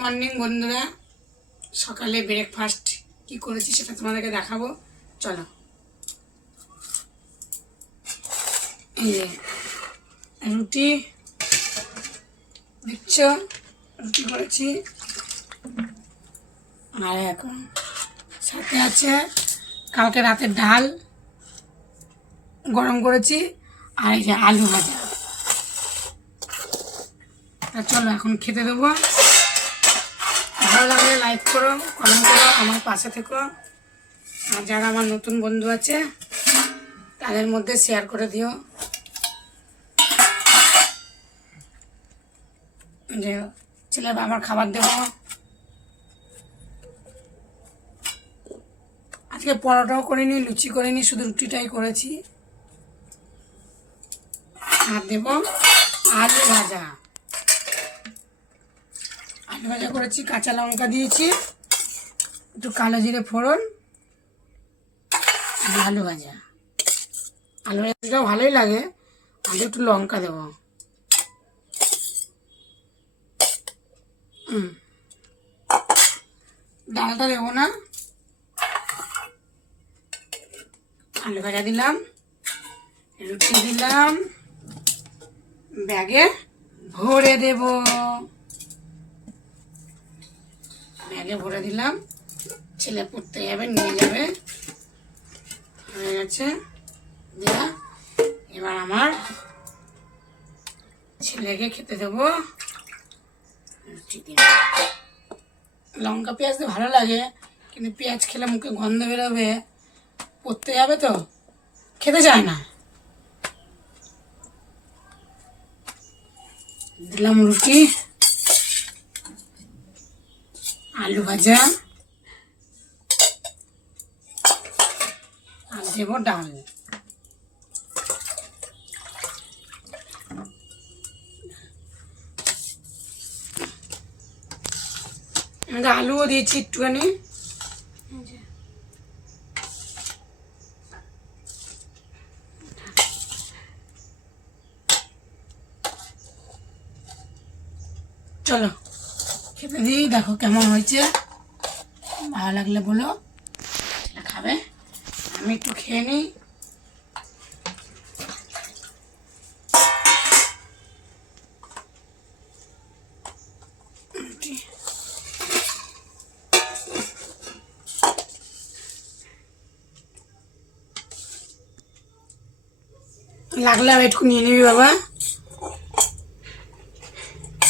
Morning বন্ধুরা, সকালে breakfast কি করেছি সেটা তোমাদেরকে দেখাবো। চলো। এই যে রুটি দেখছো, রুটি করেছি। আর এখন সাথে আছে কালকে রাতের ডাল গরম করেছি, আর এই যে আলু ভাজা। চলো এখন খেতে দেবো। ভালো লাগলে লাইক করো, কমেন্ট করো, আমার পাশে থেকো। আর যারা আমার নতুন বন্ধু আছে তাদের মধ্যে শেয়ার করে দিও। যে ছেলে বাবার খাবার দেবো। আজকে পরোটাও করিনি, লুচি করিনি, শুধু রুটিটাই করেছি। আর দেব আলু ভাজা। আলু ভাজা করেছি, কাঁচা লঙ্কা দিয়েছি, একটু কালো জিরে ফোড়ন, আলু ভাজা। আলু ভাজাটাও ভালোই লাগে, আলু একটু লঙ্কা দেবো। ডালটা দেবো না। আলু ভাজা দিলাম, রুটি দিলাম, ব্যাগে ভরে দেব। ব্যাগে ভরে দিলাম, ছেলে পড়তে যাবে, নিয়ে যাবে। হয়ে গেছে দেয়া। এবার আমার ছেলেকে খেতে দেবো। লঙ্কা পেঁয়াজ দিয়ে ভালো লাগে, কিন্তু পেঁয়াজ খেলে মুখে গন্ধ বেরোবে, পড়তে যাবে তো খেতে চায় না। দিলাম রুটি, আলু ভাজা, আর দেবো ডাল। আলুও দিয়েছি একটুখানি। চলো খেতে দিই, দেখো কেমন হয়েছে। ভালো লাগলে বলো, খাবে। আমি একটু খেয়ে নিই। লাগলে আর একটু নিয়ে নিবি বাবা,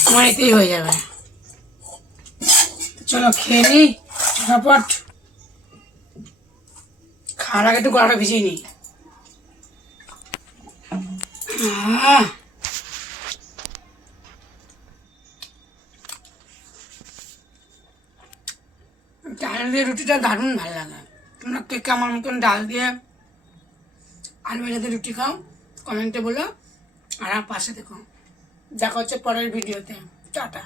আমার এতেই হয়ে যাবে। চলো খেয়ে নিই ঝটপট। খাওয়ার আগে একটু গলাটা ভিজিয়ে নিই। ডাল দিয়ে রুটিটা দারুণ ভালো লাগে। তোমরা কে কে আমার মতন ডাল দিয়ে আলু ভাজা দিয়ে রুটি খাও, কমেন্টে বলো। আর আমার পাশে দেখো। দেখা হচ্ছে পরের ভিডিওতে। টাটা।